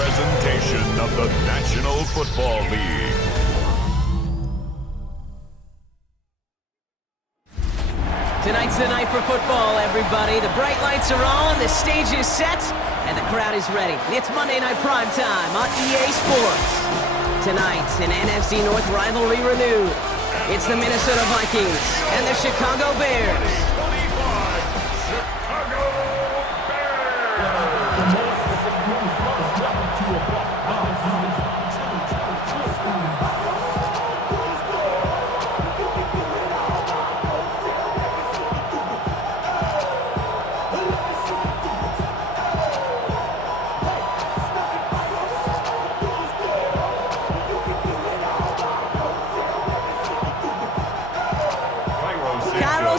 presentation of the National Football League. Tonight's the night for football, everybody. The bright lights are on, the stage is set, and the crowd is ready. It's Monday Night Primetime on EA Sports. Tonight, an NFC North rivalry renewed. It's the Minnesota Vikings and the Chicago Bears.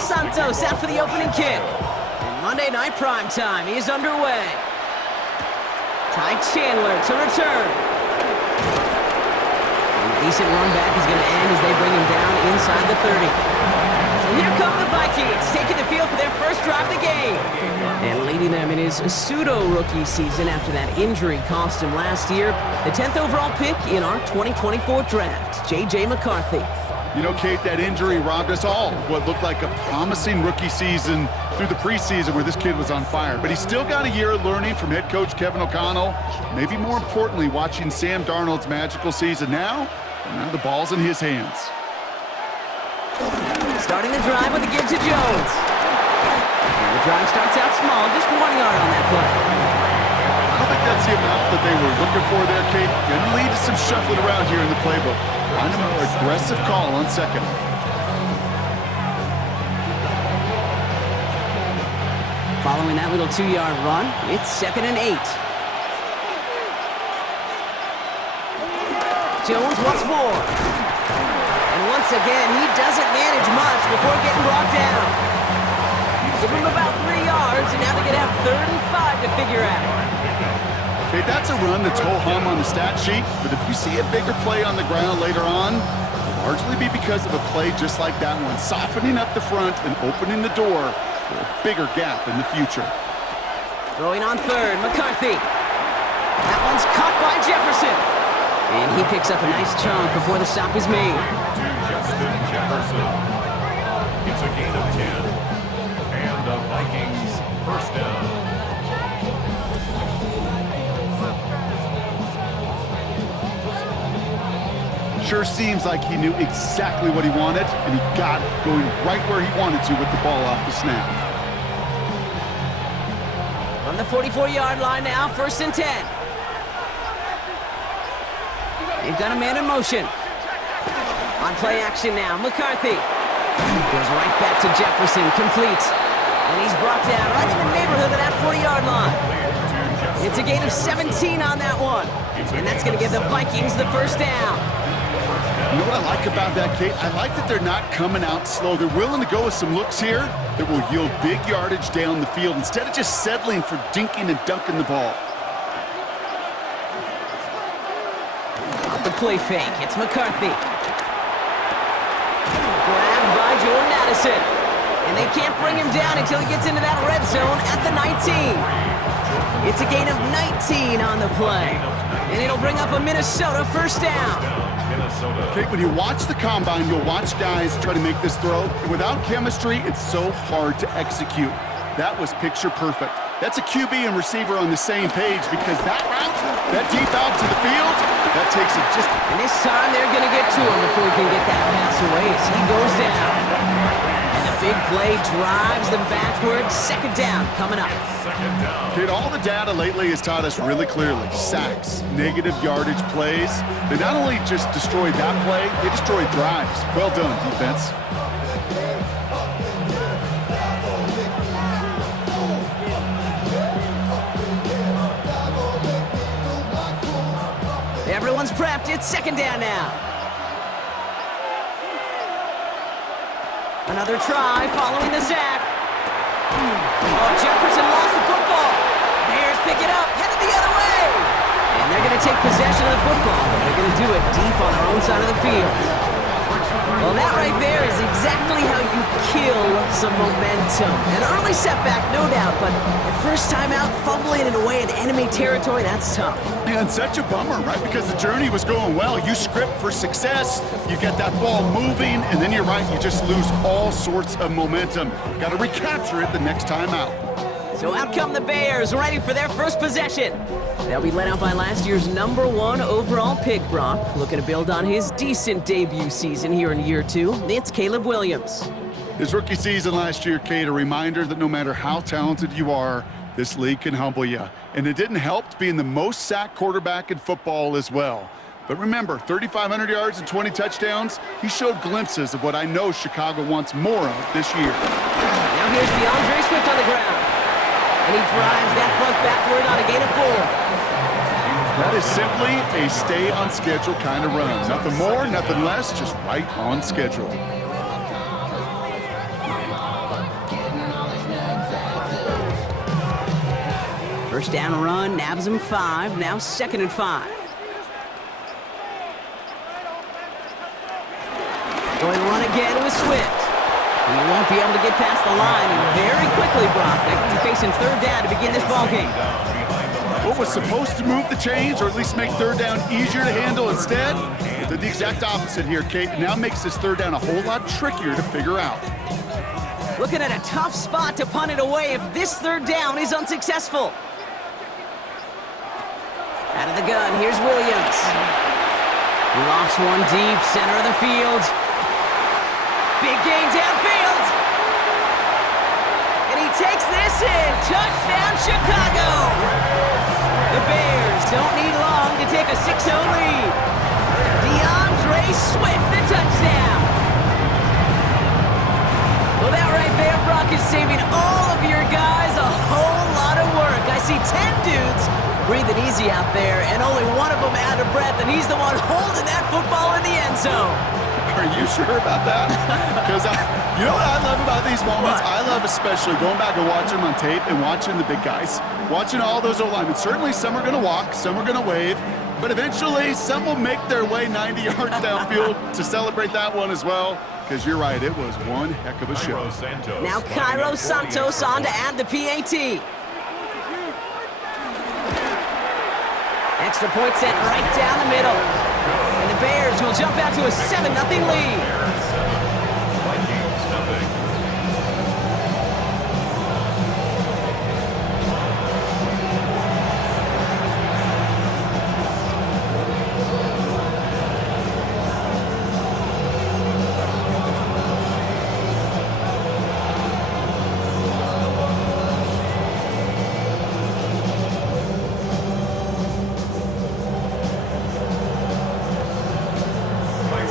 Santos out for the opening kick. And Monday Night Primetime is underway. Ty Chandler to return. And a decent run back is going to end as they bring him down inside the 30. So here come the Vikings, taking the field for their first drive of the game. And leading them in his pseudo-rookie season after that injury cost him last year. The 10th overall pick in our 2024 draft, J.J. McCarthy. You know, Kate, that injury robbed us all of what looked like a promising rookie season through the preseason where this kid was on fire. But he's still got a year of learning from head coach Kevin O'Connell. Maybe more importantly, watching Sam Darnold's magical season now the ball's in his hands. Starting the drive with a give to Jones. And the drive starts out small, just 1 yard on that play. I don't think that's the amount that they were looking for there, Kate. Gonna lead to some shuffling around here in the playbook. Find a more aggressive call on second. Following that little 2-yard run, it's 2nd and 8. Jones once more. And once again, he doesn't manage much before getting brought down. Give him about 3 yards, and now they're going to have 3rd and 5 to figure out. Okay, that's a run that's ho-hum on the stat sheet, but if you see a bigger play on the ground later on, it'll largely be because of a play just like that one, softening up the front and opening the door for a bigger gap in the future. Throwing on 3rd, McCarthy. That one's caught by Jefferson. And he picks up a nice chunk before the stop is made. To Justin Jefferson. It's a gain of 10. And the Vikings first down. Sure seems like he knew exactly what he wanted, and he got it, going right where he wanted to with the ball off the snap. On the 44-yard line now, 1st and 10. They've got a man in motion. On play action now, McCarthy. Goes right back to Jefferson, complete. And he's brought down right in the neighborhood of that 40-yard line. It's a gain of 17 on that one. And that's going to give the Vikings the first down. You know what I like about that, Kate? I like that they're not coming out slow. They're willing to go with some looks here that will yield big yardage down the field instead of just settling for dinking and dunking the ball. Off the play fake, it's McCarthy. Grabbed by Jordan Addison. And they can't bring him down until he gets into that red zone at the 19. It's a gain of 19 on the play. And it'll bring up a Minnesota first down. Okay, when you watch the combine, you'll watch guys try to make this throw. And without chemistry, it's so hard to execute. That was picture perfect. That's a QB and receiver on the same page because that route, that deep out to the field, that takes it just... And this time they're going to get to him before he can get that pass away as he goes down. And the big play drives them backwards. 2nd down coming up. Kid, all the data lately has taught us really clearly. Sacks, negative yardage plays. They not only just destroyed that play, they destroyed drives. Well done, defense. Everyone's prepped. It's 2nd down now. Another try following the sack. Oh, Jefferson lost the football. Bears pick it up, headed the other way. And they're going to take possession of the football, but they're going to do it deep on their own side of the field. Well, that right there is exactly how you kill some momentum. An early setback, no doubt, but your first time out, fumbling it away in enemy territory, that's tough. And such a bummer, right? Because the journey was going well. You script for success, you get that ball moving, and then you're right, you just lose all sorts of momentum. Got to recapture it the next time out. So out come the Bears, ready for their first possession. They'll be led out by last year's #1 overall pick, Brock. Looking to build on his decent debut season here in year 2. It's Caleb Williams. His rookie season last year, Kate, a reminder that no matter how talented you are, this league can humble you. And it didn't help being the most sacked quarterback in football as well. But remember, 3,500 yards and 20 touchdowns, he showed glimpses of what I know Chicago wants more of this year. Now here's DeAndre Swift on the ground. And he drives that front backward on a gain of 4. That is simply a stay-on-schedule kind of run. Nothing more, nothing less, just right on schedule. First down run, nabs him 5, now 2nd and 5. Going to run again with Swift. He won't be able to get past the line, and very quickly, Brock, they could be facing 3rd down to begin this ballgame. What was supposed to move the chains, or at least make 3rd down easier to handle instead, did the exact opposite here, Kate. It now makes this 3rd down a whole lot trickier to figure out. Looking at a tough spot to punt it away if this 3rd down is unsuccessful. Out of the gun, here's Williams. He lofts one deep, center of the field. Big gain downfield. And he takes this in. Touchdown, Chicago. The Bears don't need long to take a 6-0 lead. DeAndre Swift, the touchdown. Well, that right there, Brock, is saving all of your guys a whole lot of work. I see 10 dudes breathing easy out there, and only one of them out of breath, and he's the one holding that football in the end zone. Are you sure about that? Because you know what I love about these moments? I love especially going back and watching them on tape and watching the big guys, watching all those O-linemen. Certainly some are going to walk, some are going to wave, but eventually some will make their way 90 yards downfield to celebrate that one as well. Because you're right, it was one heck of a show. Now Cairo Santos on to add the PAT. Extra point set right down the middle. And the Bears will jump out to a 7-0 lead.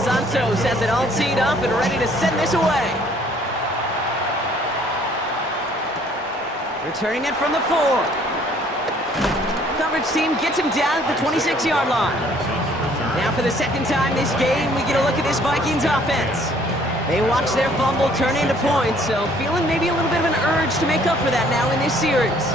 Santos has it all teed up and ready to send this away. Returning it from the 4. Coverage team gets him down at the 26-yard line. Now for the 2nd time this game, we get a look at this Vikings offense. They watch their fumble turn into points, so feeling maybe a little bit of an urge to make up for that now in this series.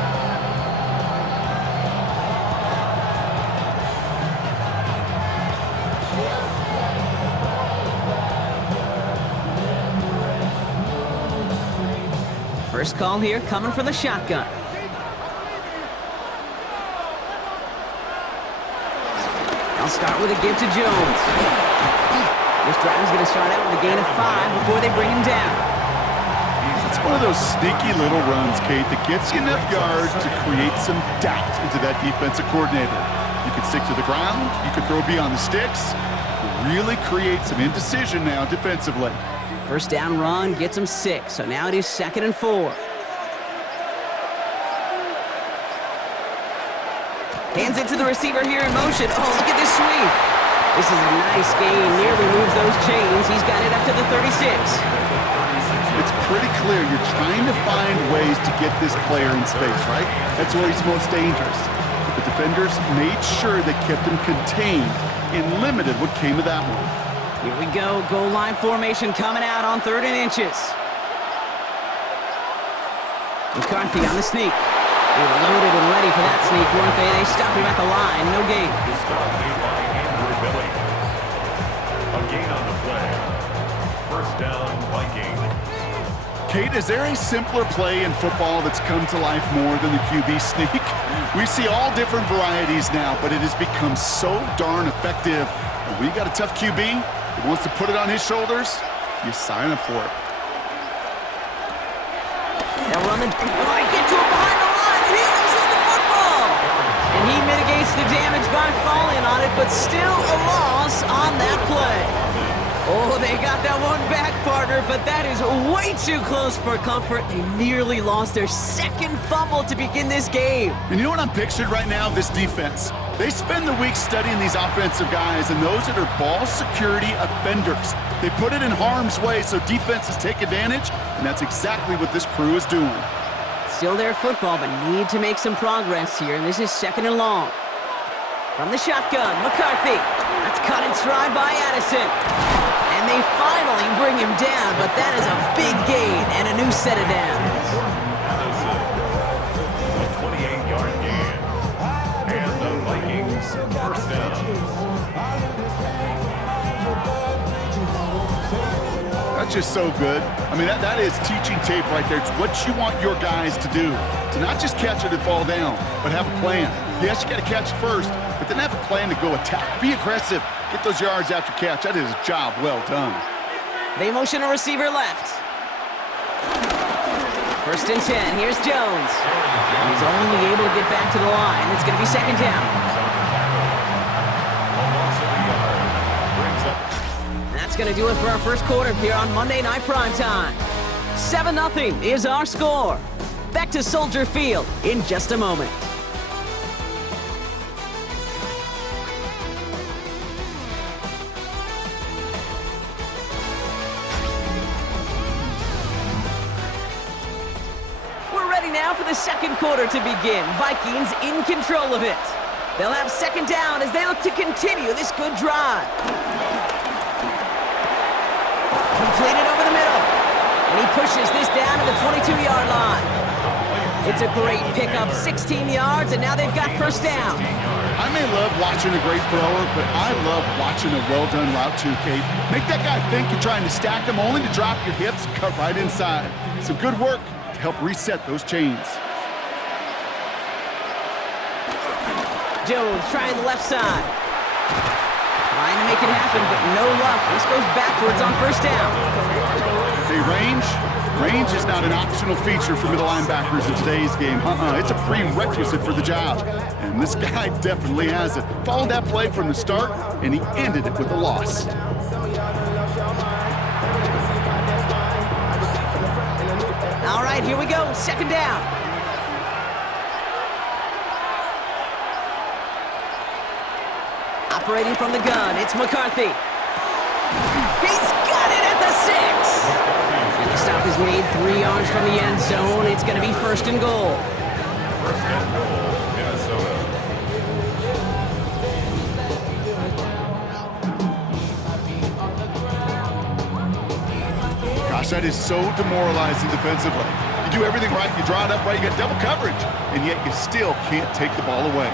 First call here coming from the shotgun. I'll start with a give to Jones. This drive's going to start out with a gain of 5 before they bring him down. It's one of those sneaky little runs, Kate, that gets you enough yards to create some doubt into that defensive coordinator. You can stick to the ground, you can throw beyond the sticks, really create some indecision now defensively. First down run gets him 6, so now it is 2nd and 4. Hands it to the receiver here in motion. Oh, look at this sweep. This is a nice gain, nearly moves those chains. He's got it up to the 36. It's pretty clear you're trying to find ways to get this player in space, right? That's where he's most dangerous. But the defenders made sure they kept him contained and limited what came of that one. Here we go, goal line formation coming out on 3rd and inches. McCarthy on the sneak. They were loaded and ready for that sneak, weren't they? They stopped him at the line, no gain. A gain on the play. first down, Viking. Kate, is there a simpler play in football that's come to life more than the QB sneak? We see all different varieties now, but it has become so darn effective. And when you got a tough QB who wants to put it on his shoulders, you sign up for it. They'll run the... Oh, I get to him behind the line, and he loses the football! And he mitigates the damage by falling on it, but still a loss on that play. Oh, they got that one back, partner, but that is way too close for comfort. They nearly lost their second fumble to begin this game. And you know what I'm pictured right now? This defense. They spend the week studying these offensive guys and those that are ball security offenders. They put it in harm's way so defenses take advantage, and that's exactly what this crew is doing. Still their football, but need to make some progress here, and this is 2nd and long. From the shotgun, McCarthy. That's cut in stride by Addison. And they finally bring him down, but that is a big gain and a new set of downs. A 28-yard gain. And the Vikings first down. That's just so good. I mean, that is teaching tape right there. It's what you want your guys to do. To not just catch it and fall down, but have a plan. Yes, you got to catch it first, but then have a plan to go attack. Be aggressive. Get those yards after catch. That is a job well done. They motion a receiver left. 1st and 10. Here's Jones. He's only able to get back to the line. It's going to be 2nd down. That's going to do it for our first quarter here on Monday Night Primetime. 7-0 is our score. Back to Soldier Field in just a moment. We're ready now for the second quarter to begin. Vikings in control of it. They'll have 2nd down as they look to continue this good drive. Completed over the middle. And he pushes this down to the 22-yard line. It's a great pickup, 16 yards, and now they've got first down. I may love watching a great thrower, but I love watching a well-done route too, Kate. Make that guy think you're trying to stack him, only to drop your hips and cut right inside. Some good work to help reset those chains. Jones trying the left side. Trying to make it happen, but no luck. This goes backwards on first down. Hey, range is not an optional feature for middle linebackers in today's game. It's a prerequisite for the job. And this guy definitely has it. Followed that play from the start, and he ended it with a loss. All right, here we go. 2nd down. Operating from the gun, it's McCarthy. He's got it at the 6. And the stop is made 3 yards from the end zone. It's going to be 1st and goal. 1st and goal, Minnesota. Gosh, that is so demoralizing defensively. You do everything right, you draw it up right, you get double coverage, and yet you still can't take the ball away.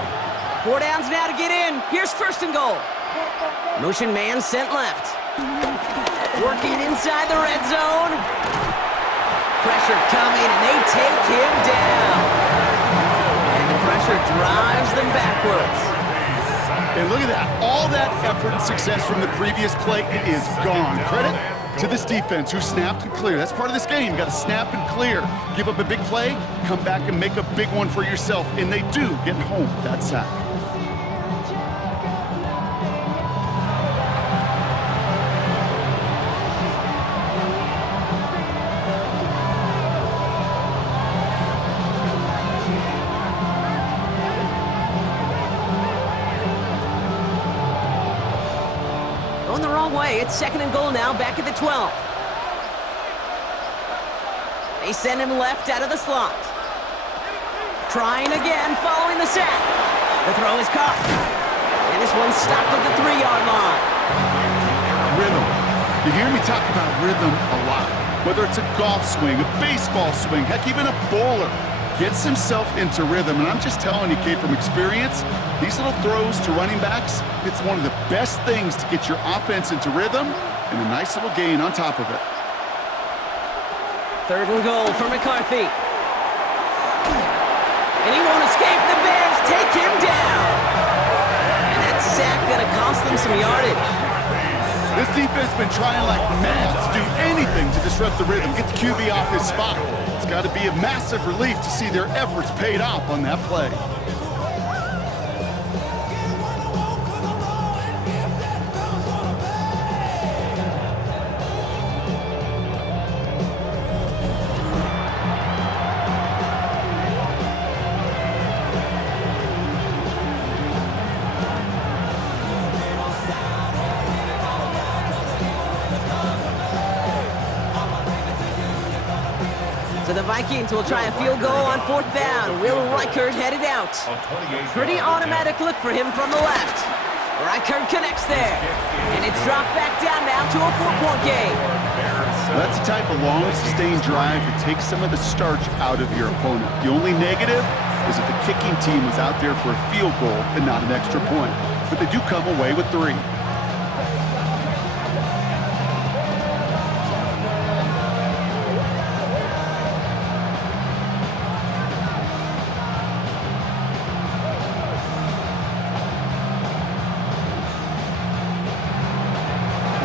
4 downs now to get in. Here's 1st and goal. Motion man sent left. Working inside the red zone. Pressure coming, and they take him down. And the pressure drives them backwards. And look at that. All that effort and success from the previous play, it is gone. Credit to this defense who snapped and cleared. That's part of this game. You got to snap and clear. Give up a big play, come back and make a big one for yourself. And they do get home with that sack. Going the wrong way. It's 2nd and goal now, back at the 12. They send him left out of the slot. Trying again, following the sack. The throw is caught. And this one's stopped at the 3-yard line. Rhythm. You hear me talk about rhythm a lot. Whether it's a golf swing, a baseball swing, heck, even a bowler gets himself into rhythm. And I'm just telling you, Kate, from experience, these little throws to running backs, it's one of the best things to get your offense into rhythm and a nice little gain on top of it. 3rd and goal for McCarthy. And he won't escape. The Bears take him down. And that sack gonna cost them some yardage. This defense has been trying like mad to do anything to disrupt the rhythm, get the QB off his spot. It's got to be a massive relief to see their efforts paid off on that play. So the Vikings will try a field goal on 4th down. Will Reichert headed out. Pretty automatic look for him from the left. Reichert connects there. And it's dropped back down now to a 4-point game. That's the type of long, sustained drive that takes some of the starch out of your opponent. The only negative is that the kicking team was out there for a field goal and not an extra point. But they do come away with 3.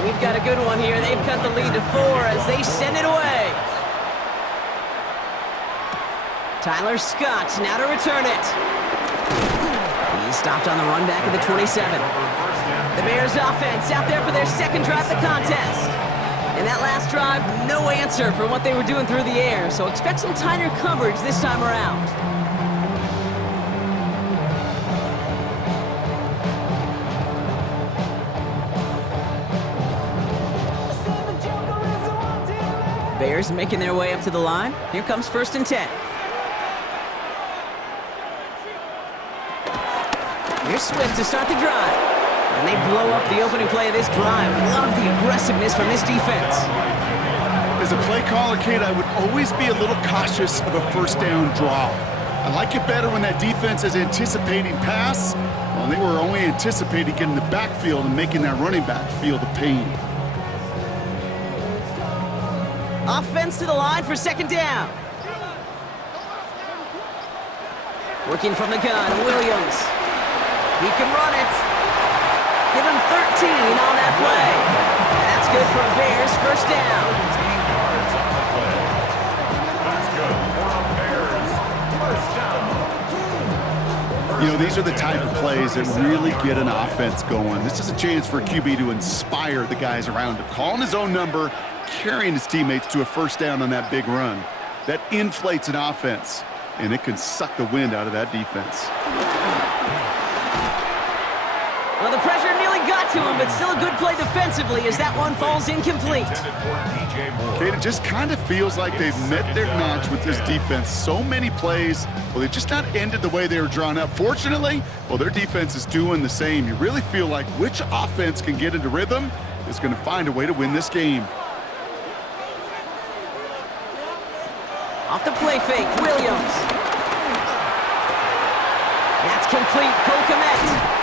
We've got a good one here. They've cut the lead to 4 as they send it away. Tyler Scott now to return it. He's stopped on the run back at the 27. The Bears offense out there for their 2nd drive of the contest. And that last drive, no answer for what they were doing through the air, so expect some tighter coverage this time around. Bears making their way up to the line. Here comes 1st and 10. Here's Swift to start the drive. And they blow up the opening play of this drive. Love the aggressiveness from this defense. As a play caller, Kate, I would always be a little cautious of a 1st down draw. I like it better when that defense is anticipating pass. Well, they were only anticipating getting the backfield and making that running back feel the pain. Offense to the line for 2nd down. Working from the gun, Williams. He can run it. Give him 13 on that play. And that's good for a Bears 1st down. 17 yards on the play. That's good for a Bears 1st down. You know, these are the type of plays that really get an offense going. This is a chance for a QB to inspire the guys around him. Calling his own number, carrying his teammates to a 1st down on that big run. That inflates an offense, and it can suck the wind out of that defense. Well, the pressure nearly got to him, but still a good play defensively as that one falls incomplete. Kate, it just kind of feels like they've met their match with this defense. So many plays, well, they've just not ended the way they were drawn up. Fortunately, well, their defense is doing the same. You really feel like which offense can get into rhythm is going to find a way to win this game. Off the play fake, Williams. That's complete, Cole Kmet.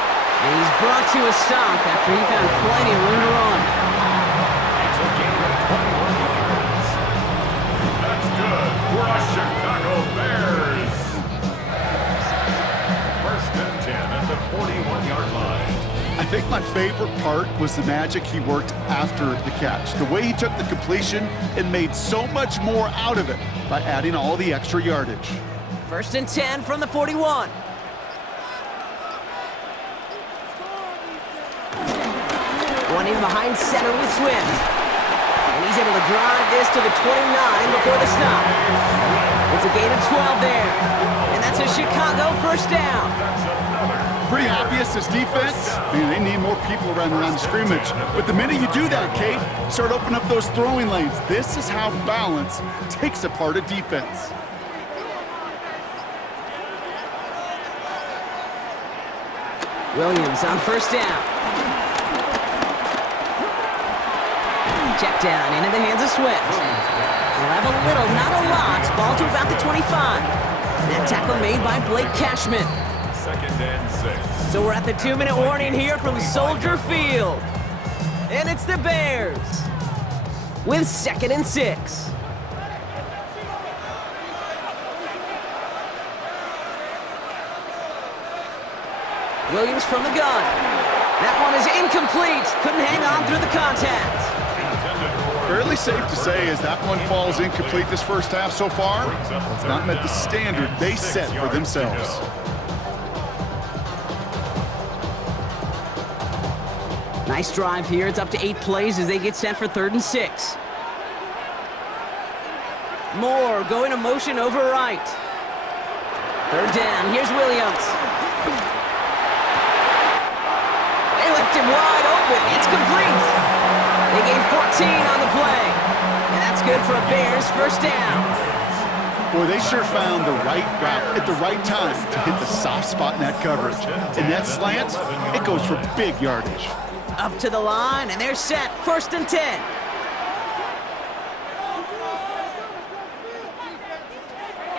And he's brought to a stop after he found plenty of room to run. It's a gain of 21 yards. That's good for a Chicago Bears. 1st and 10 at the 41-yard line. I think my favorite part was the magic he worked after the catch. The way he took the completion and made so much more out of it by adding all the extra yardage. 1st and 10 from the 41. One in behind center with Swift. And he's able to drive this to the 29 before the stop. It's a gain of 12 there. And that's a Chicago 1st down. Pretty obvious, this defense, man, they need more people around the line of scrimmage. But the minute you do that, Kate, start opening up those throwing lanes. This is how balance takes apart a defense. Williams on 1st down. Check down into the hands of Swift. We'll have a little, not a lot. Ball to about the 25. That tackle made by Blake Cashman. 2nd and 6. So we're at the 2-minute warning here from Soldier Field. And it's the Bears with 2nd and 6. Williams from the gun. That one is incomplete. Couldn't hang on through the contact. Fairly safe to say as that one falls incomplete this first half so far, it's not met the standard they set for themselves. Nice drive here. It's up to 8 plays as they get set for 3rd and 6. Moore going to motion over right. 3rd down. Here's Williams. They left him wide open. It's complete. They gain 14 on the play. And that's good for a Bears 1st down. Boy, they sure found the right route at the right time to hit the soft spot in that coverage. And that slant, it goes for big yardage. Up to the line, and they're set. 1st and 10.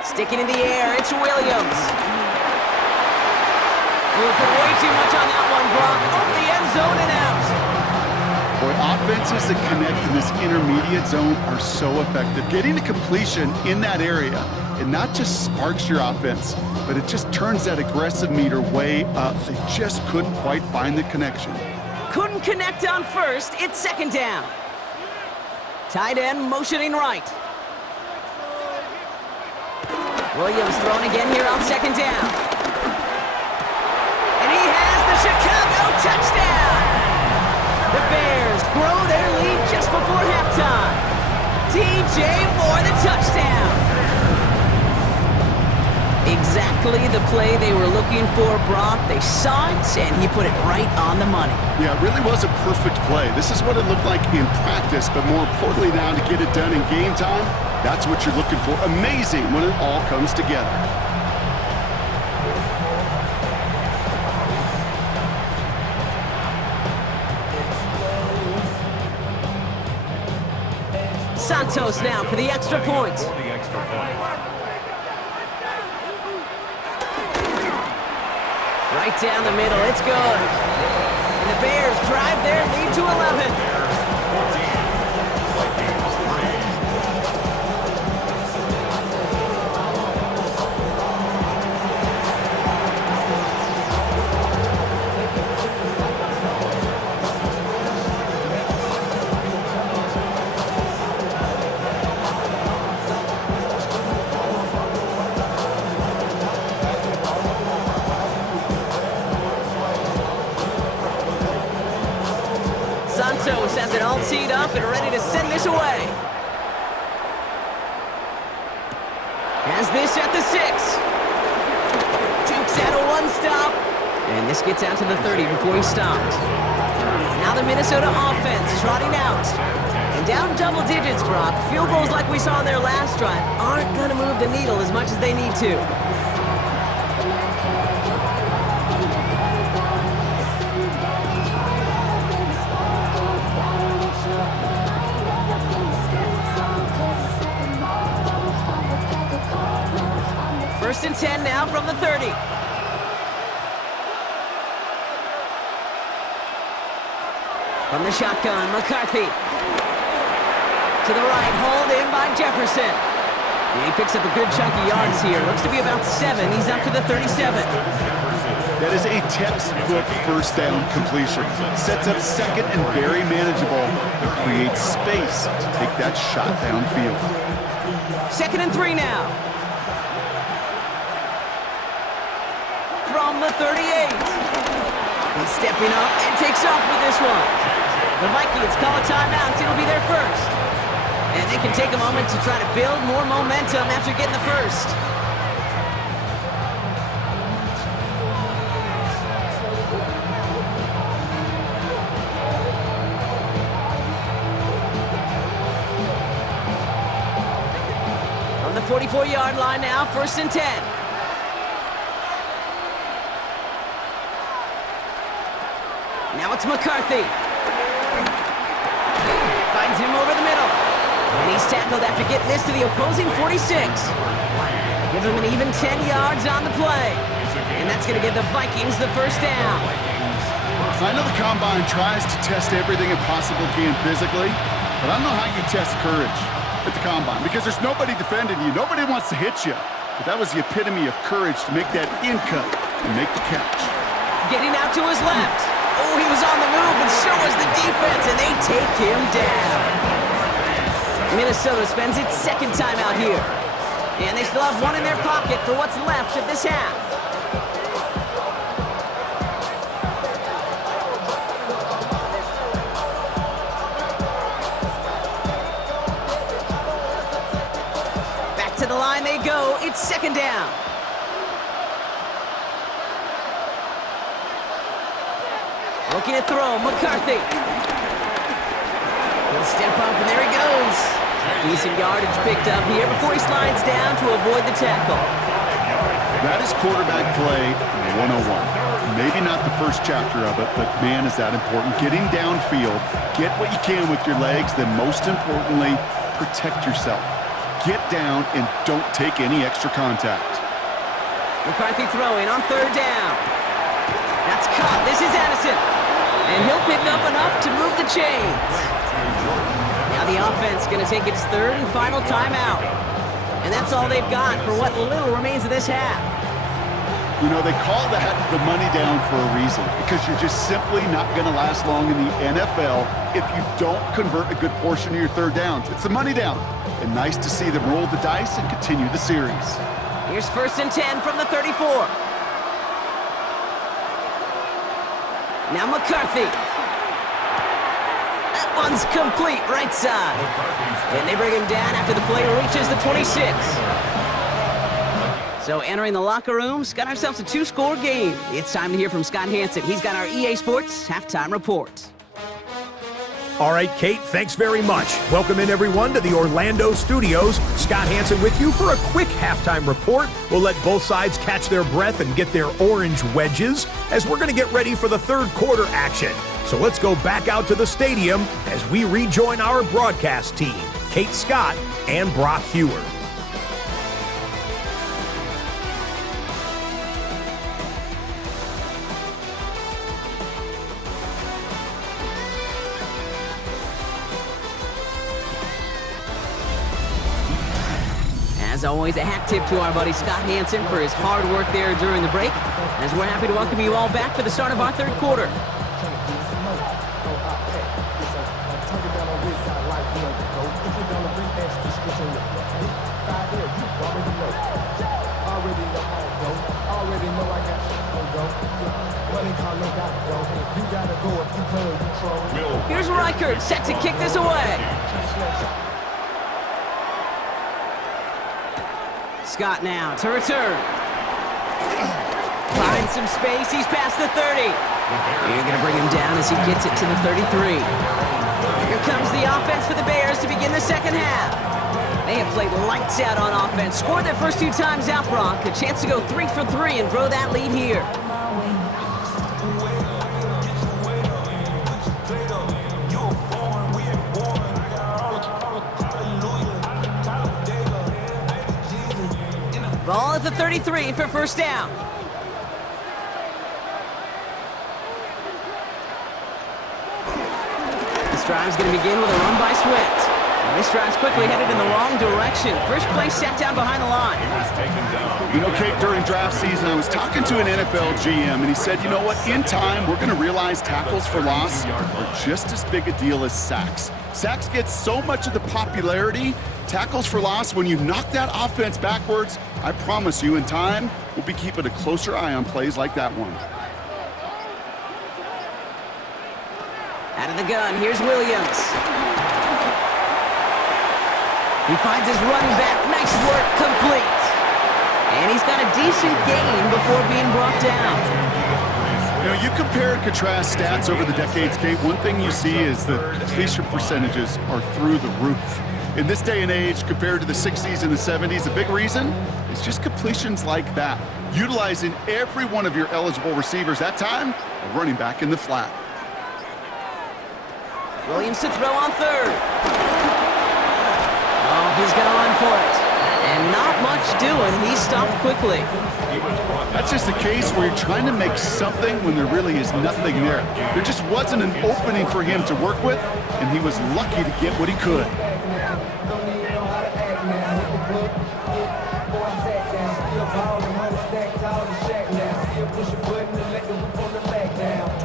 Sticking in the air, it's Williams. We'll put way too much on that one, Brock. Over the end zone and out. Boy, offenses that connect in this intermediate zone are so effective. Getting a completion in that area, it not just sparks your offense, but it just turns that aggressive meter way up. They just couldn't quite find the connection. Couldn't connect on 1st. It's 2nd down. Tight end motioning right. Williams throwing again here on 2nd down. And he has the Chicago touchdown. The Bears grow their lead just before halftime. DJ Moore, the touchdown. Exactly the play they were looking for, Brock. They saw it, and he put it right on the money. Yeah, it really was a perfect play. This is what it looked like in practice, but more importantly now to get it done in game time, that's what you're looking for. Amazing when it all comes together. Santos now for the extra point. Right down the middle, it's good. And the Bears drive their lead to 11. Santos has it all teed up and ready to send this away. Has this at the 6. Dukes out a 1-stop. And this gets out to the 30 before he stopped. Now the Minnesota offense trotting out. And down double digits, Brock. Field goals like we saw in their last drive aren't going to move the needle as much as they need to. First and 10 now from the 30. From the shotgun, McCarthy. To the right, hauled in by Jefferson. And he picks up a good chunk of yards here. Looks to be about 7. He's up to the 37. That is a textbook first down completion. Sets up 2nd and very manageable and creates space to take that shot downfield. 2nd and 3 now. From the 38. He's stepping up and takes off with this one. The Vikings call a timeout. It'll be their first. And they can take a moment to try to build more momentum after getting the first. From the 44-yard line now, 1st and 10. Now it's McCarthy. Finds him over the middle. And he's tackled after getting this to the opposing 46. Give him an even 10 yards on the play. And that's going to give the Vikings the first down. I know the Combine tries to test everything it possibly can physically, but I don't know how you test courage at the Combine because there's nobody defending you. Nobody wants to hit you. But that was the epitome of courage to make that in cut and make the catch. Getting out to his left. Oh, he was on the move, and so was the defense, and they take him down. Minnesota spends its second time out here. And they still have one in their pocket for what's left of this half. Back to the line they go. It's second down. Looking to throw, McCarthy. He'll step up, and there he goes. Decent yardage picked up here before he slides down to avoid the tackle. That is quarterback play 101. Maybe not the first chapter of it, but man, is that important. Getting downfield, get what you can with your legs, then most importantly, protect yourself. Get down and don't take any extra contact. McCarthy throwing on third down. That's caught. This is Addison. And he'll pick up enough to move the chains. Now the offense going to take its third and final timeout. And that's all they've got for what little remains of this half. You know, they call that the money down for a reason because you're just simply not going to last long in the NFL if you don't convert a good portion of your third downs. It's the money down. And nice to see them roll the dice and continue the series. Here's 1st and 10 from the 34. Now McCarthy. That one's complete right side. And they bring him down after the play reaches the 26. So entering the locker rooms, got ourselves a 2-score game. It's time to hear from Scott Hansen. He's got our EA Sports halftime report. All right, Kate, thanks very much. Welcome in, everyone, to the Orlando studios. Scott Hansen with you for a quick halftime report. We'll let both sides catch their breath and get their orange wedges as we're going to get ready for the third quarter action. So let's go back out to the stadium as we rejoin our broadcast team, Kate Scott and Brock Hewer. As always, a hat tip to our buddy Scott Hansen for his hard work there during the break, as we're happy to welcome you all back for the start of our third quarter. Here's Reichert set to kick this away. Scott now to return. Finds some space. He's past the 30. You're going to bring him down as he gets it to the 33. Here comes the offense for the Bears to begin the second half. They have played lights out on offense. Scored their first 2 times out, Brock. A chance to go 3 for 3 and grow that lead here. Ball at the 33 for first down. This drive's going to begin with a run by Swift. Now this drive's quickly headed in the wrong direction. First play set down behind the line. He was taken down. You know, Kate, during draft season, I was talking to an NFL GM, and he said, you know what, in time, we're going to realize tackles for loss are just as big a deal as sacks. Sacks get so much of the popularity. Tackles for loss, when you knock that offense backwards, I promise you, in time, we'll be keeping a closer eye on plays like that one. Out of the gun, here's Williams. He finds his running back. Nice work, complete. And he's got a decent gain before being brought down. You know, you compare and contrast stats over the decades, Kate. One thing you see is the completion percentages are through the roof. In this day and age, compared to the 60s and the 70s, the big reason is just completions like that. Utilizing every one of your eligible receivers. That time, a running back in the flat. Williams to throw on third. Oh, he's going to run for it. And not much doing. He stopped quickly. That's just a case where you're trying to make something when there really is nothing there. There just wasn't an opening for him to work with, and he was lucky to get what he could.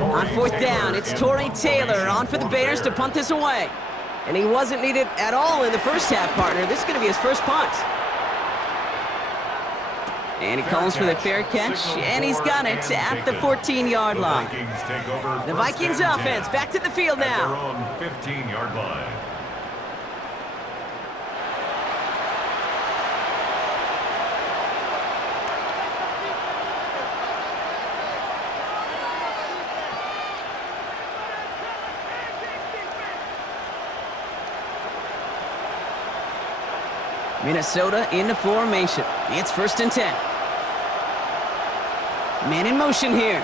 On fourth down, it's Torrey Taylor on for the Bears to punt this away. And he wasn't needed at all in the first half, partner. This is going to be his first punt. And he calls for the fair catch, and he's got it at the 14-yard line. The Vikings offense back to the field now. 15-yard line. Minnesota into formation. It's 1st and 10. Man in motion here.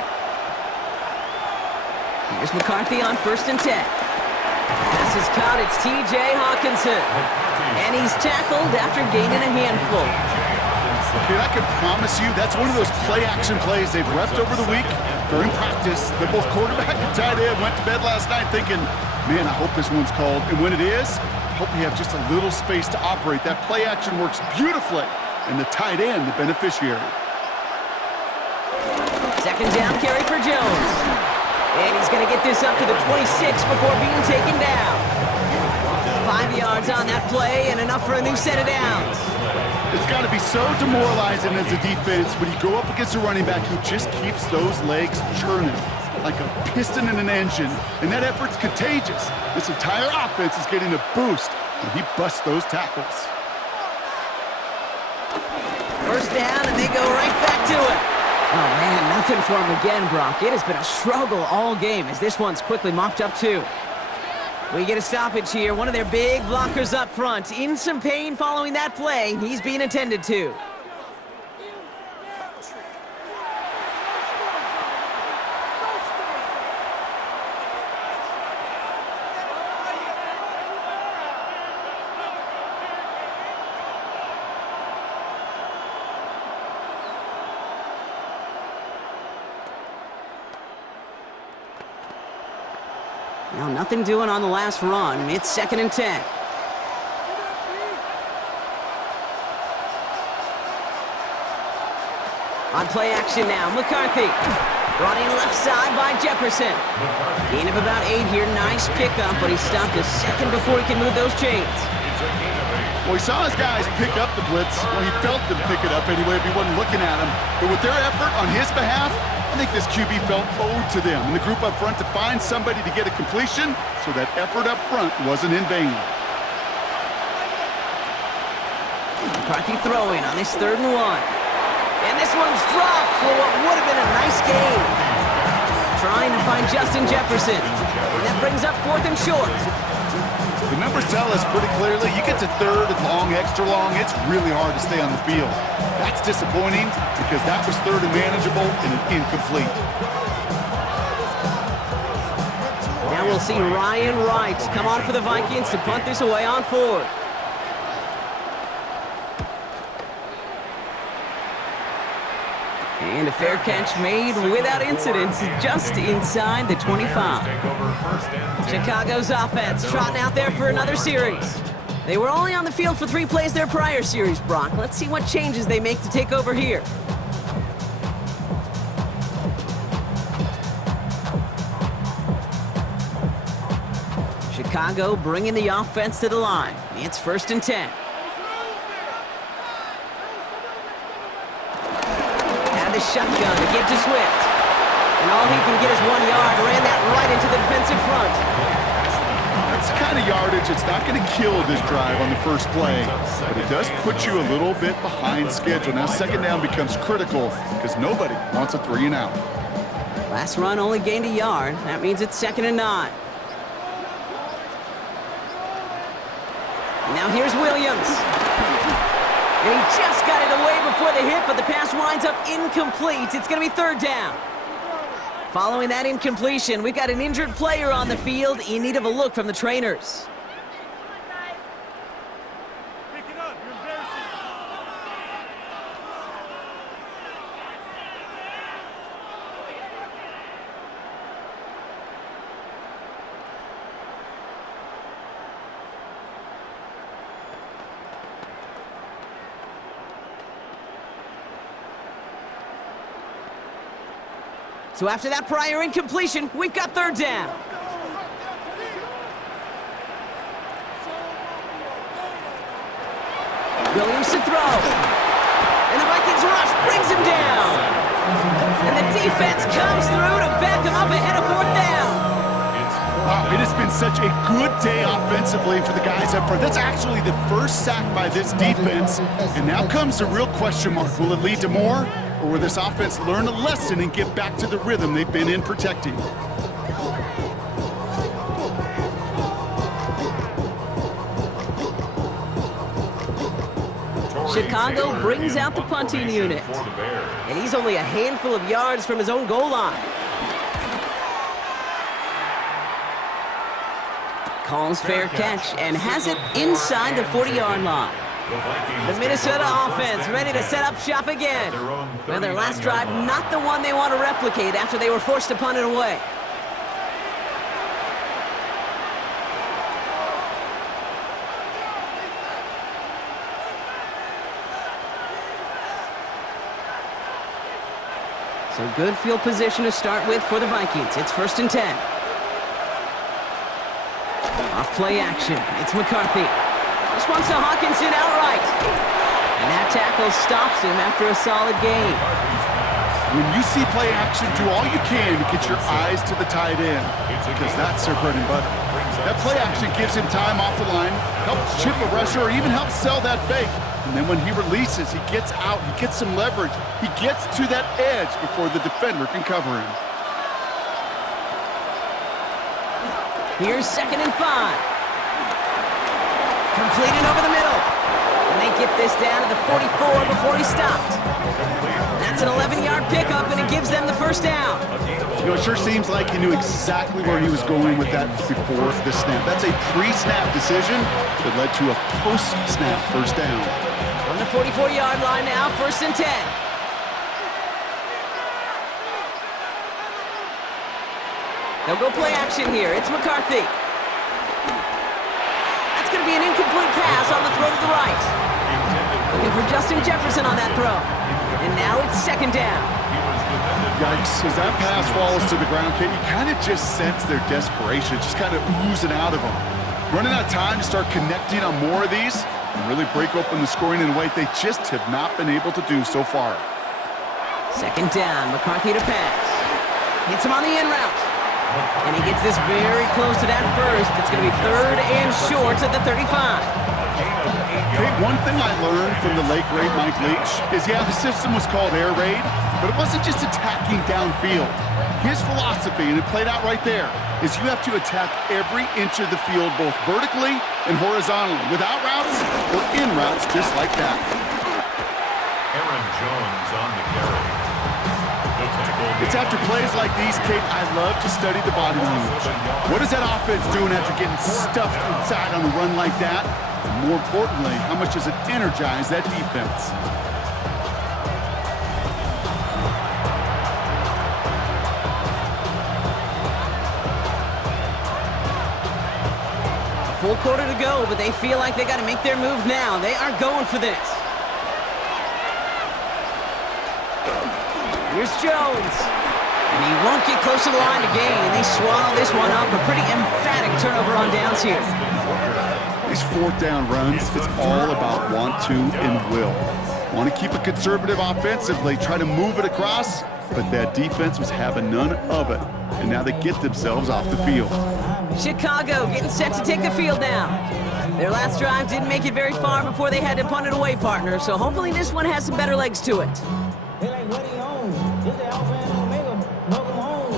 Here's McCarthy on 1st and 10. Pass is caught. It's T.J. Hawkinson. And he's tackled after gaining a handful. Kid, I can promise you that's one of those play-action plays they've repped over the week during practice. That both quarterback and tight end went to bed last night thinking, man, I hope this one's called. And when it is, I hope we have just a little space to operate. That play action works beautifully, and the tight end, the beneficiary. 2nd down carry for Jones. And he's going to get this up to the 26 before being taken down. 5 yards on that play and enough for a new set of downs. It's got to be so demoralizing as a defense when you go up against a running back who just keeps those legs churning like a piston in an engine, and that effort's contagious. This entire offense is getting a boost when he busts those tackles. 1st down, and they go right back to it. Oh, man, nothing for him again, Brock. It has been a struggle all game as this one's quickly mopped up, too. We get a stoppage here. One of their big blockers up front. In some pain following that play. He's being attended to. Now, nothing doing on the last run. It's 2nd and 10. On play action now, McCarthy. Brought in left side by Jefferson. Gain of about 8 here. Nice pickup, but he stopped a second before he can move those chains. Well, he saw his guys pick up the blitz. Well, he felt them pick it up anyway if he wasn't looking at him. But with their effort on his behalf, I think this QB felt owed to them and the group up front to find somebody to get a completion, so that effort up front wasn't in vain. McCarthy throwing on this 3rd and 1. And this one's dropped for what would have been a nice gain. Trying to find Justin Jefferson. And that brings up 4th and short. The numbers tell us pretty clearly, you get to 3rd and long, extra long, it's really hard to stay on the field. That's disappointing because that was 3rd and manageable and an incomplete. Now we'll see Ryan Wright come on for the Vikings to punt this away on 4th. And a fair catch made without incident, just inside the 25. Chicago's offense trotting out there for another series. They were only on the field for 3 plays their prior series, Brock. Let's see what changes they make to take over here. Chicago bringing the offense to the line. It's 1st and 10. The shotgun to give to Swift. And all he can get is 1 yard. Ran that right into the defensive front. That's the kind of yardage it's not going to kill this drive on the first play, but it does put you a little bit behind schedule. Now 2nd down becomes critical because nobody wants a 3 and out. Last run only gained a yard. That means it's 2nd and 9. Now here's Williams. And he just got it away before the hit, but the pass winds up incomplete. It's going to be 3rd down. Following that incompletion, we've got an injured player on the field in need of a look from the trainers. So after that prior incompletion, we've got third down. Williams to throw. And the Vikings rush brings him down. And the defense comes through to back him up ahead of fourth down. Wow, it has been such a good day offensively for the guys up front. That's actually the first sack by this defense. And now comes the real question mark. Will it lead to more? Or will this offense learn a lesson and get back to the rhythm they've been in protecting? Chicago brings out the punting unit. And he's only a handful of yards from his own goal line. Calls fair catch and has it inside the 40-yard line. The Minnesota offense ready to set up shop again. Well, their last drive, not the one they want to replicate after they were forced to punt it away. So good field position to start with for the Vikings. It's 1st and 10. Off play action. It's McCarthy. This one's to Hawkinson outright. And that tackle stops him after a solid gain. When you see play action, do all you can to get your eyes to the tight end, because that's their bread and butter. That play action gives him time off the line, helps chip a rusher, or even helps sell that fake. And then when he releases, he gets out, he gets some leverage. He gets to that edge before the defender can cover him. Here's 2nd and 5. Completed over the middle. And they get this down to the 44 before he stopped. That's an 11-yard pickup, and it gives them the first down. You know, it sure seems like he knew exactly where he was going with that before the snap. That's a pre-snap decision that led to a post-snap first down. On the 44-yard line now, 1st and 10. They'll go play action here. It's McCarthy. That's going to be an incomplete pass on the throw to the right. Looking for Justin Jefferson on that throw. And now it's 2nd down. Yikes, as that pass falls to the ground, Kate, you kind of just sense their desperation, just kind of oozing out of them. Running out of time to start connecting on more of these and really break open the scoring in a way they just have not been able to do so far. 2nd down, McCarthy to pass. Hits him on the in route. And he gets this very close to that first. It's going to be 3rd and short at the 35. Hey, one thing I learned from the late, great Mike Leach is, yeah, the system was called air raid, but it wasn't just attacking downfield. His philosophy, and it played out right there, is you have to attack every inch of the field, both vertically and horizontally, without routes or in routes, just like that. Aaron Jones on the carry. It's after plays like these, Kate, I love to study the body language. What is that offense doing after getting stuffed inside on a run like that? And more importantly, how much does it energize that defense? A full quarter to go, but they feel like they got to make their move now. They are going for this. Here's Jones. And he won't get close to the line to gain. They swallow this one up. A pretty emphatic turnover on downs here. These 4th down runs, it's all about want to and will. Want to keep it conservative offensively, try to move it across, but that defense was having none of it. And now they get themselves off the field. Chicago getting set to take the field now. Their last drive didn't make it very far before they had to punt it away, partner, so hopefully this one has some better legs to it. They like, what he own? This is Alpha and Omega. Welcome home.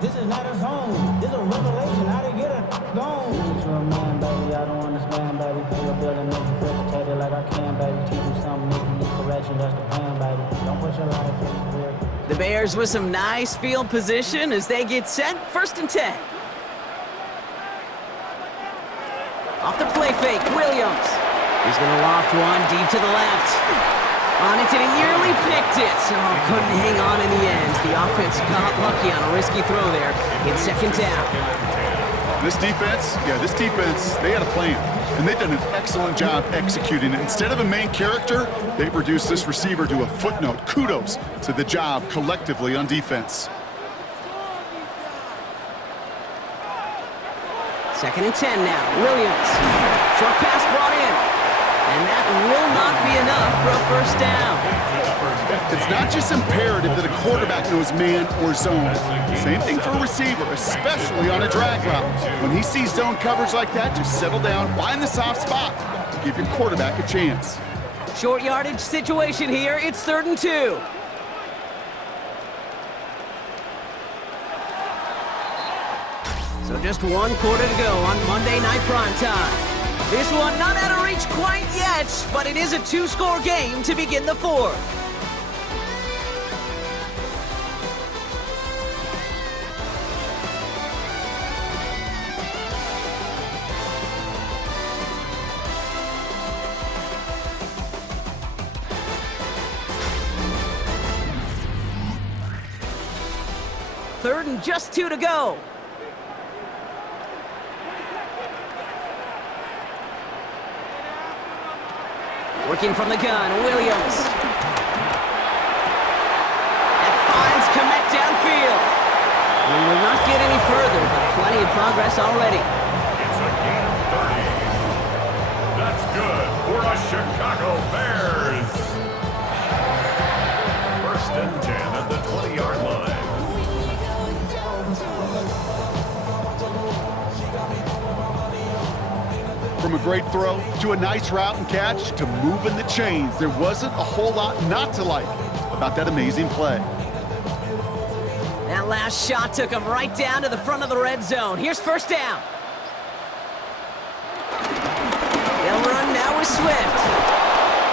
This is not his home. This is a revelation. How they get it gone? You're a man, baby. I don't understand, baby. Pay your bill and make you feel protected like I can, baby. Teach you something, make you need correction. That's the plan, baby. Don't put your life in fear. The Bears with some nice field position as they get set. 1st and 10. Off the play fake, Williams. He's going to loft one deep to the left. On it, and he nearly picked it. Oh, couldn't hang on in the end. The offense got lucky on a risky throw there. It's 2nd down. This defense, they had a plan, and they've done an excellent job executing it. Instead of a main character, they've reduced this receiver to a footnote. Kudos to the job collectively on defense. 2nd and 10 now. Williams. Short pass brought in. And that will not be enough for a first down. It's not just imperative that a quarterback knows man or zone. Same thing for a receiver, especially on a drag route. When he sees zone coverage like that, just settle down, find the soft spot, give your quarterback a chance. Short yardage situation here. It's 3rd and 2. So just 1 quarter to go on Monday Night Primetime. This one not out of reach quite yet, but it is a 2-score game to begin the 4th. Third and just 2 to go. Working from the gun, Williams. And finds Komet downfield. We will not get any further, but plenty of progress already. It's a gain of 30. That's good for the Chicago Bears. 1st and 10 at the 20-yard line. From a great throw to a nice route and catch to moving the chains, there wasn't a whole lot not to like about that amazing play. That last shot took him right down to the front of the red zone. Here's first down. They'll run now with Swift.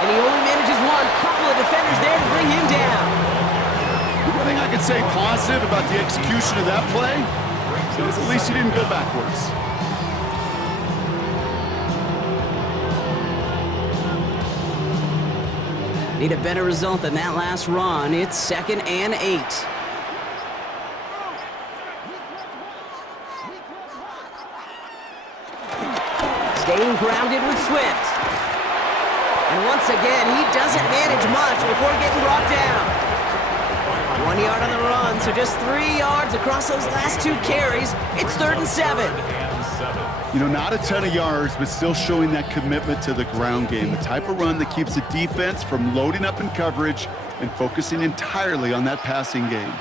And he only manages one. Couple of defenders there to bring him down. The one thing I can say positive about the execution of that play is at least he didn't go backwards. Need a better result than that last run. It's 2nd and 8. Staying grounded with Swift. And once again, he doesn't manage much before getting brought down. 1 yard on the run, so just 3 yards across those last 2 carries. It's 3rd and 7. You know, not a ton of yards, but still showing that commitment to the ground game. The type of run that keeps the defense from loading up in coverage and focusing entirely on that passing game.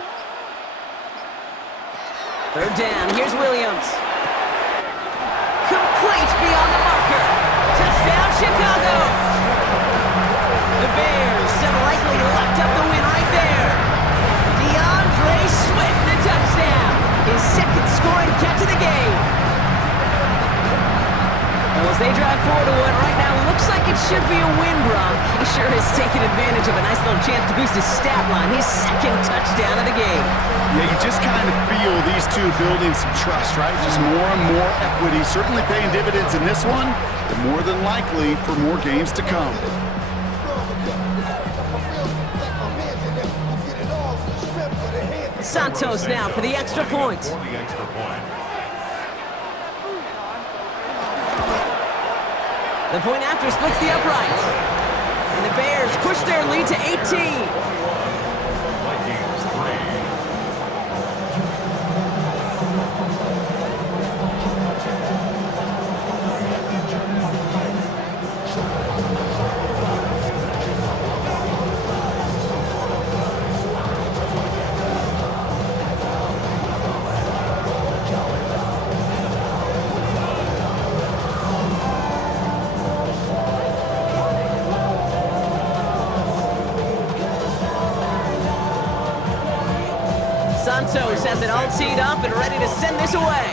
3rd down, here's Williams. Complete beyond the marker. Touchdown, Chicago. The Bears have likely locked up the win right there. DeAndre Swift, the touchdown. His 2nd scoring catch of the game. Well, as they drive forward to what right now looks like it should be a win, Brock. He sure has taken advantage of a nice little chance to boost his stat line. His 2nd touchdown of the game. Yeah, you just kind of feel these two building some trust, right? Just more and more equity. Certainly paying dividends in this one, but more than likely for more games to come. Santos now for the extra point. The point after splits the uprights. And the Bears push their lead to 18. Vikings 3. Santos has it all teed up and ready to send this away.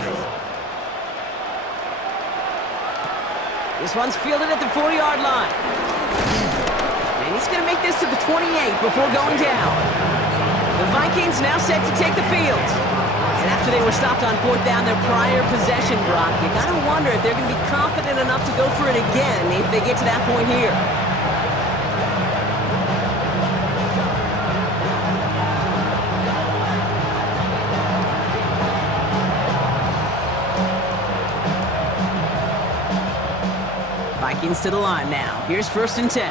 This one's fielded at the 4-yard line. And he's going to make this to the 28 before going down. The Vikings now set to take the field. And after they were stopped on 4th down their prior possession, Brock, you got to wonder if they're going to be confident enough to go for it again if they get to that point here. Vikings to the line now. Here's 1st and 10.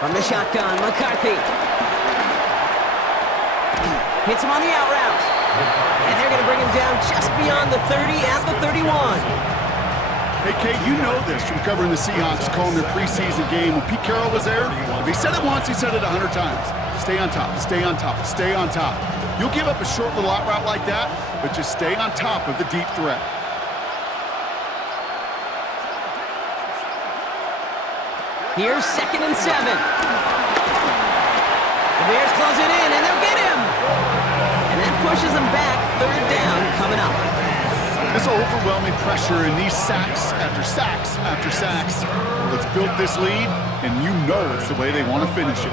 From the shotgun, McCarthy. Hits him on the out route. And they're going to bring him down just beyond the 30 at the 31. Hey, Kate, you know this from covering the Seahawks, calling their preseason game. When Pete Carroll was there, if he said it once, he said it 100 times. Stay on top, stay on top, stay on top. You'll give up a short little out route like that, but just stay on top of the deep threat. Here's 2nd and 7. The Bears close it in, and they'll get him. And that pushes them back. 3rd down coming up. This overwhelming pressure and these sacks after sacks after sacks. Well, it's built this lead, and you know it's the way they want to finish it.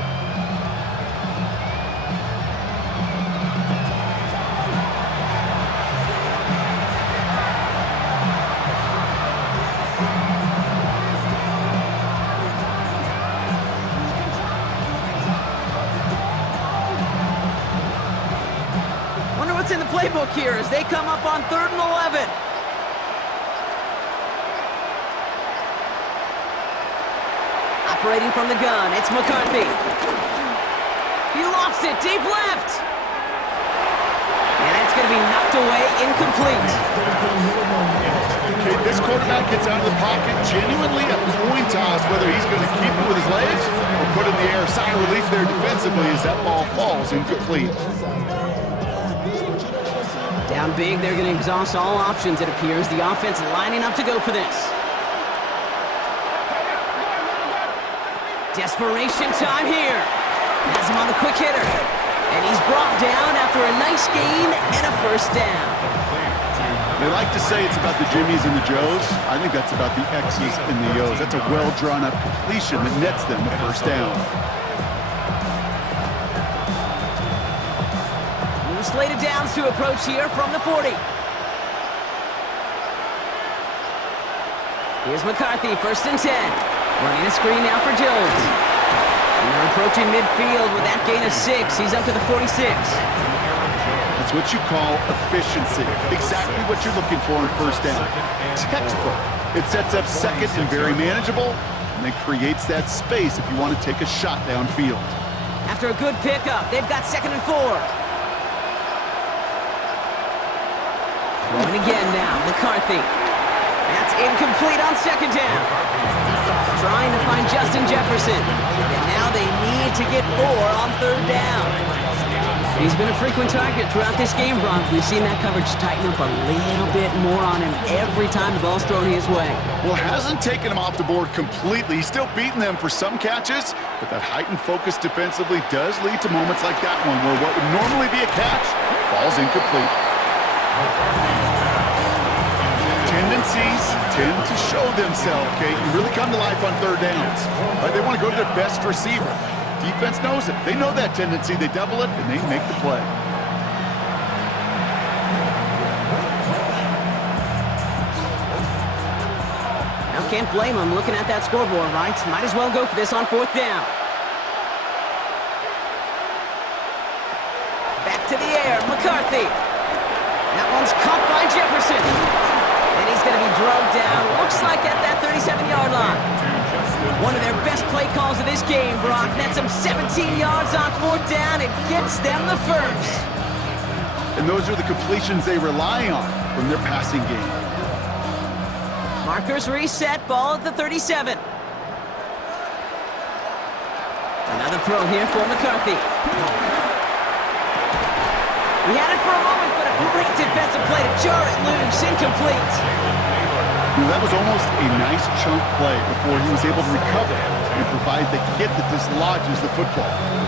What's in the playbook here as they come up on 3rd and 11. Operating from the gun, it's McCarthy. He lofts it deep left. And that's going to be knocked away, incomplete. Okay, this quarterback gets out of the pocket, genuinely a coin toss, whether he's going to keep it with his legs or put it in the air. Sigh of relief there defensively as that ball falls incomplete. Down big, they're going to exhaust all options, it appears. The offense lining up to go for this. Desperation time here. Has him on the quick hitter. And he's brought down after a nice gain and a 1st down. They like to say it's about the Jimmies and the Joes. I think that's about the X's and the O's. That's a well-drawn-up completion that nets them the 1st down. Slated downs to approach here from the 40. Here's McCarthy, 1st and 10. Running a screen now for Jones. And they're approaching midfield with that gain of 6. He's up to the 46. That's what you call efficiency. Exactly what you're looking for in 1st down. Textbook. It sets up 2nd and very manageable, and then creates that space if you want to take a shot downfield. After a good pickup, they've got 2nd and 4. Going again now, McCarthy. That's incomplete on 2nd down. Trying to find Justin Jefferson. And now they need to get 4 on 3rd down. He's been a frequent target throughout this game, Brock. We've seen that coverage tighten up a little bit more on him every time the ball's thrown his way. Well, hasn't taken him off the board completely. He's still beating them for some catches, but that heightened focus defensively does lead to moments like that one where what would normally be a catch falls incomplete. Tendencies tend to show themselves, Kate, and really come to life on 3rd downs. Right? They want to go to their best receiver. Defense knows it. They know that tendency. They double it, and they make the play. Now, can't blame them looking at that scoreboard, right? Might as well go for this on 4th down. Back to the air, McCarthy. That one's caught by Jefferson. And he's going to be drugged down, looks like at that 37-yard line. One of their best play calls of this game, Brock. That's them 17 yards on 4th down. It gets them the 1st. And those are the completions they rely on from their passing game. Markers reset, ball at the 37. Another throw here for McCarthy. He had it for a moment, but a great defensive play to jar it loose, incomplete. That was almost a nice chunk play before he was able to recover and provide the hit that dislodges the football.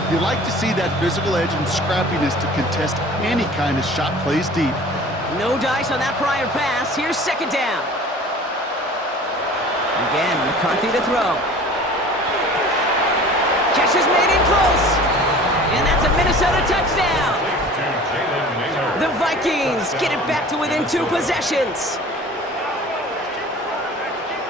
You like to see that physical edge and scrappiness to contest any kind of shot plays deep. No dice on that prior pass. Here's 2nd down. Again, McCarthy to throw. Catch is made in close. And that's a Minnesota touchdown. The Vikings get it back to within 2 possessions.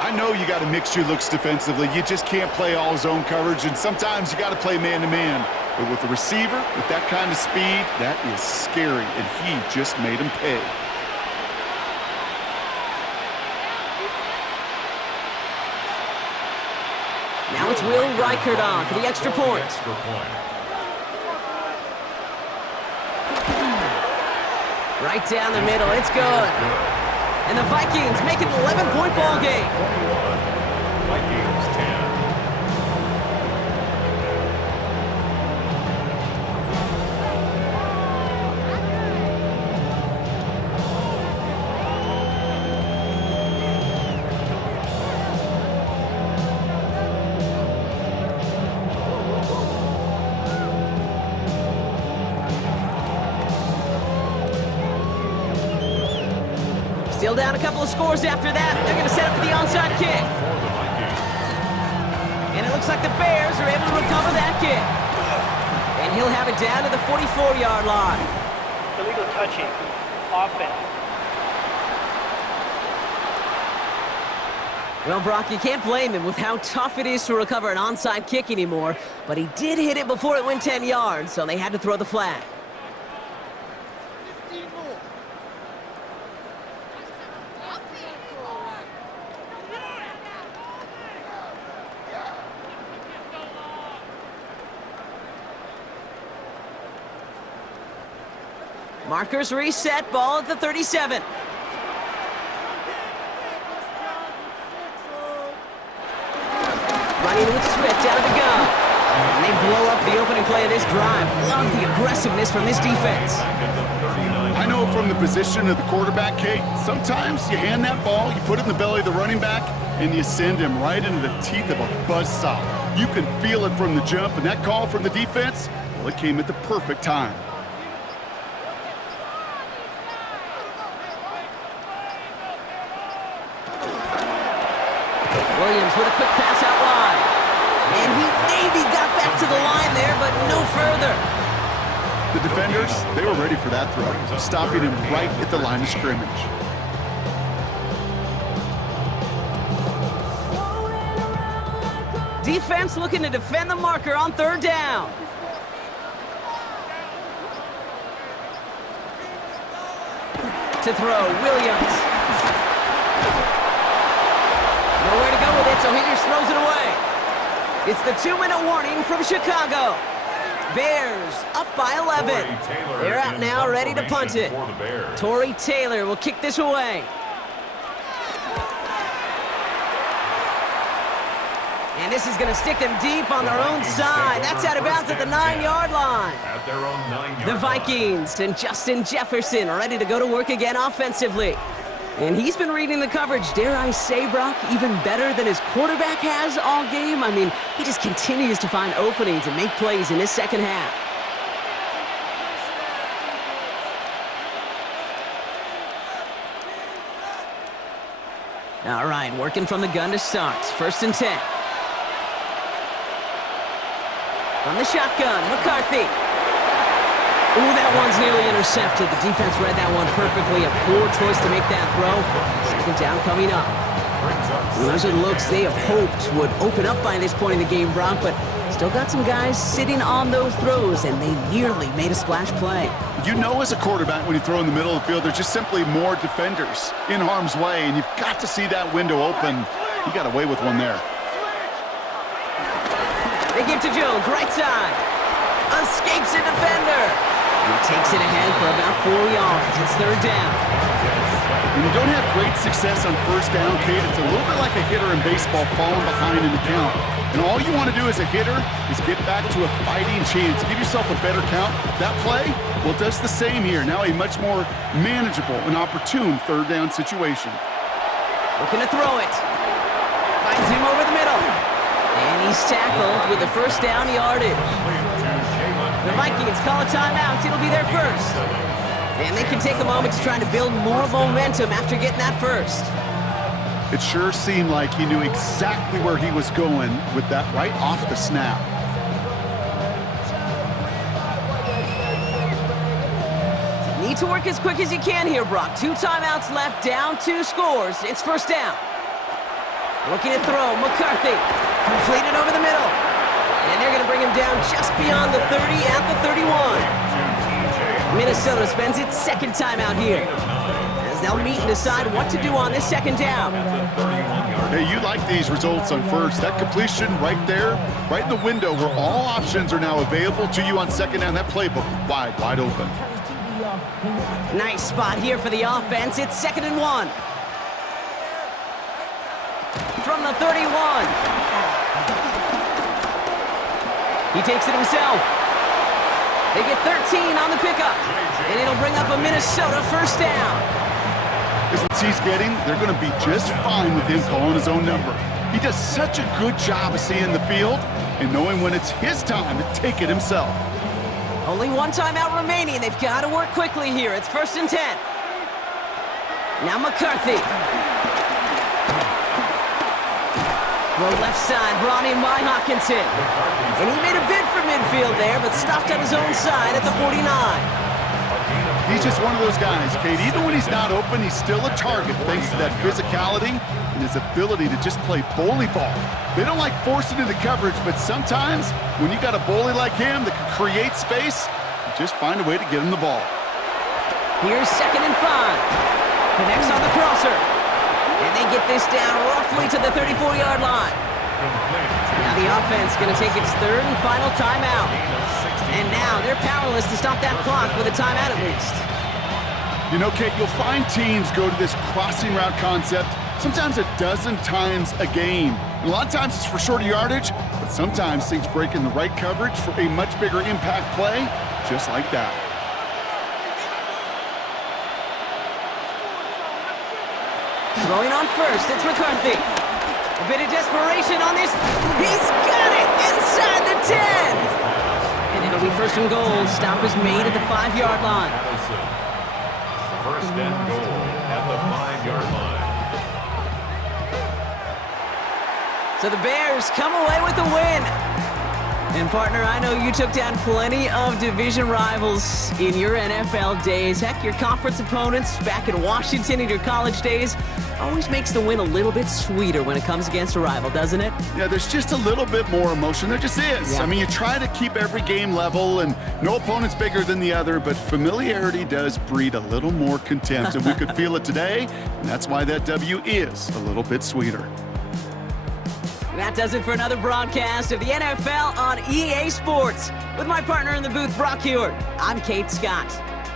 I know you got to mix your looks defensively. You just can't play all zone coverage, and sometimes you got to play man-to-man. But with a receiver, with that kind of speed, that is scary, and he just made him pay. Now it's Will Reichert on for the extra point. Extra point. Right down the middle, it's good. And the Vikings make it an 11-point ball game. 21. Vikings 10. Still down a couple of scores after that. They're going to set up for the onside kick. For the Vikings. And it looks like the Bears are able to recover that kick. And he'll have it down to the 44-yard line. Illegal touching. Offense. Well, Brock, you can't blame him with how tough it is to recover an onside kick anymore. But he did hit it before it went 10 yards, so they had to throw the flag. Markers reset, ball at the 37. Running with Swift out of the gun. And they blow up the opening play of this drive. Love the aggressiveness from this defense. I know from the position of the quarterback, Kate, sometimes you hand that ball, you put it in the belly of the running back, and you send him right into the teeth of a buzzsaw. You can feel it from the jump, and that call from the defense, well, it came at the perfect time. Williams with a quick pass out wide. And he maybe got back to the line there, but no further. The defenders, they were ready for that throw, stopping him right at the line of scrimmage. Defense looking to defend the marker on third down. To throw, Williams. Nowhere to go with it, so he just throws it away. It's the 2-minute warning from Chicago. Bears up by 11. They're out now, ready to punt it. Torrey Taylor will kick this away. And this is going to stick them deep on their own side. That's out of bounds at the 9-yard line. At their own 9-yard The Vikings and Justin Jefferson ready to go to work again offensively. And he's been reading the coverage, dare I say, Brock, even better than his quarterback has all game. I mean, he just continues to find openings and make plays in this second half. All right, working from the gun to start. 1st and 10. From the shotgun, McCarthy. Ooh, that one's nearly intercepted. The defense read that one perfectly. A poor choice to make that throw. 2nd down coming up. Those are looks they have hoped would open up by this point in the game, Brock, but still got some guys sitting on those throws, and they nearly made a splash play. You know as a quarterback when you throw in the middle of the field, there's just simply more defenders in harm's way, and you've got to see that window open. You got away with one there. They give to Jones, right side. Escapes a defender. He takes it ahead for about 4 yards. It's 3rd down. When you don't have great success on 1st down, Kate, it's a little bit like a hitter in baseball falling behind in the count. And all you want to do as a hitter is get back to a fighting chance. Give yourself a better count. That play, well, does the same here. Now a much more manageable and opportune 3rd down situation. Looking to throw it. Finds him over the middle. And he's tackled with the 1st down yardage. The Vikings call a timeout. It'll be their first. And they can take a moment to try to build more momentum after getting that first. It sure seemed like he knew exactly where he was going with that right off the snap. Need to work as quick as you can here, Brock. 2 timeouts left, down 2 scores. It's 1st down. Looking to throw, McCarthy. Completed over the middle. And they're going to bring him down just beyond the 30 at the 31. Minnesota spends its 2nd timeout here. As as they'll meet and decide what to do on this second down. Hey, you like these results on first. That completion right there, right in the window where all options are now available to you on second down. That playbook wide open. Nice spot here for the offense. It's 2nd and 1. From the 31. He takes it himself. They get 13 on the pickup, and it'll bring up a Minnesota first down. As he's getting, they're going to be just fine with him calling his own number. He does such a good job of seeing the field and knowing when it's his time to take it himself. Only one timeout remaining. They've got to work quickly here. It's 1st and 10. Now McCarthy. Throw left side, brought in by Hawkinson. And he made a bid for midfield there, but stopped on his own side at the 49. He's just one of those guys, Kate. Even when he's not open, he's still a target thanks to that physicality and his ability to just play bully ball. They don't like forcing into coverage, but sometimes when you got a bully like him that can create space, you just find a way to get him the ball. Here's 2nd and 5. Connects on the crosser. And they get this down roughly to the 34-yard line. Now the offense going to take its 3rd and final timeout. And now they're powerless to stop that clock with a timeout at least. You know, Kate, you'll find teams go to this crossing route concept sometimes a dozen times a game. And a lot of times it's for shorter yardage, but sometimes things break in the right coverage for a much bigger impact play, just like that. Throwing on first, it's McCarthy. A bit of desperation on this. He's got it inside the 10. And it'll be 1st and goal. Stop is made at the 5-yard line. 1st and goal at the 5-yard line. So the Bears come away with the win. And partner, I know you took down plenty of division rivals in your NFL days. Heck, your conference opponents back in Washington in your college days always makes the win a little bit sweeter when it comes against a rival, doesn't it? Yeah, there's just a little bit more emotion. There just is. Yeah. I mean, you try to keep every game level, and no opponent's bigger than the other, but familiarity does breed a little more contempt, and we could feel it today, and that's why that W is a little bit sweeter. That does it for another broadcast of the NFL on EA Sports. With my partner in the booth, Brock Hewitt, I'm Kate Scott.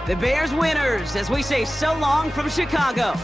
The Bears winners as we say so long from Chicago.